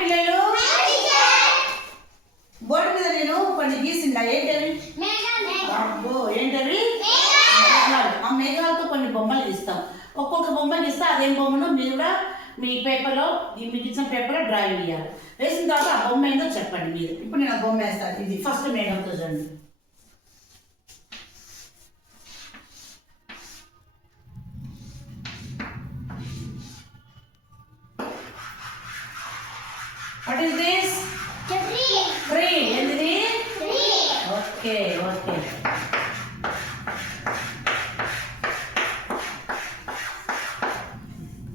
పిల్లలు బోర్డు మీద నేను కొన్ని గీసిండా ఏంటవి? అబ్బో ఏంటవి? ఆ మేఘాలతో కొన్ని బొమ్మలు గీస్తాం. ఒక్కొక్క బొమ్మ గీస్తే అదేం బొమ్మను మీరు కూడా మీ పేపర్లో మీకు ఇచ్చిన పేపర్లో డ్రాయింగ్ చేయాలి. వేసిన తర్వాత ఆ బొమ్మ ఏందో చెప్పండి మీరు. ఇప్పుడు నేను ఆ బొమ్మ వేస్తాను. ఇది ఫస్ట్ మేఘంతో చూడండి. What is this? Tree. ఏంటిది? Okay okay.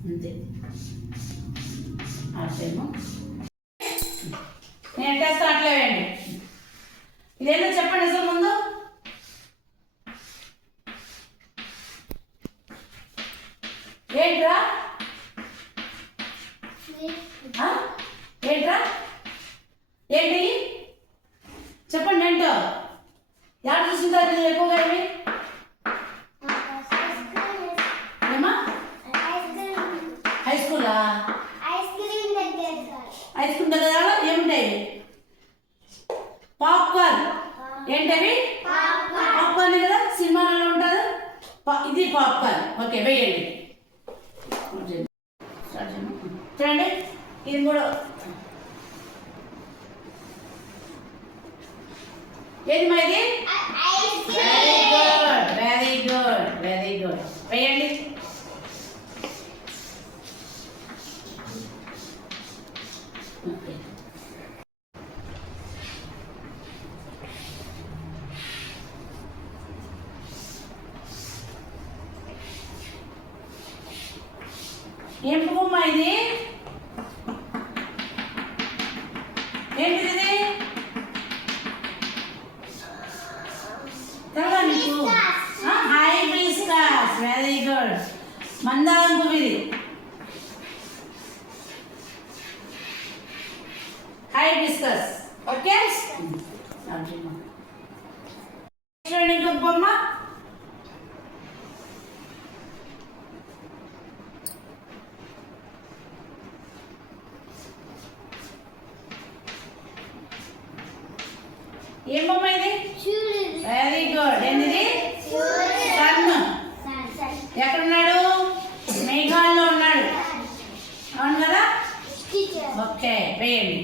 అంతే. అట్లేమో నేను ఎట్టేస్తా అట్లే వేయండి. ఇదేంటో చెప్పండి అసలు ముందు. ఏంట్రా ఏంట్రా ఏంటి చెప్పండి. ఏంటో ఎవరు చూసింటారు ఎక్కువగా ఏమి? ఏమా హై స్కూలా? ఐస్ క్రీమ్ దగ్గర ఏముంటాయి? పాప్కార్న్. ఏంటవి? పాప్కార్న్ కదా సినిమాలలో ఉంటుంది. ఇది పాప్కార్న్. ఓకే వేయండి. చూడండి ఇది కూడా ఏది మా ఇది? Very good very good very good. వేయండి. ఓకే ఏం బొమ్మ ఇది? ఏంటిది? తెలవా నీకు? హైబిస్కస్. Very good. మందారం పువ్వు ఇది. హైబిస్కస్. ఓకే చూడండి ఇంకొక బొమ్మ. ఏం బొమ్మ ఇది? Very good. ఏంటిది? సన్. ఎక్కడున్నాడు? మేఘాల్లో ఉన్నాడు. అవును కదా? ఓకే వేయండి.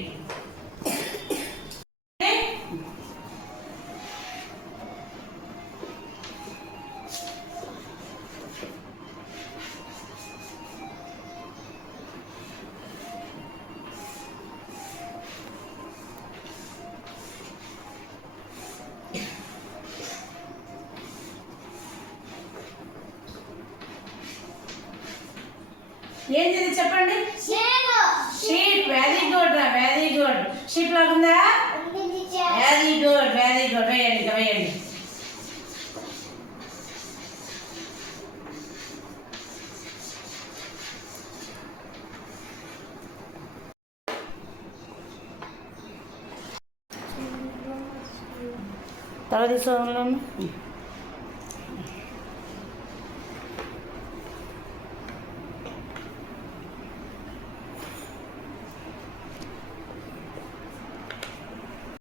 ఏంటి చెప్పండి. షీప్. వెరీ గుడ్ రా వెరీ గుడ్. షీప్ లాగుందా? Very good very good. వేయండి ఇంకా వేయండి. తల తీసుకోవాలి.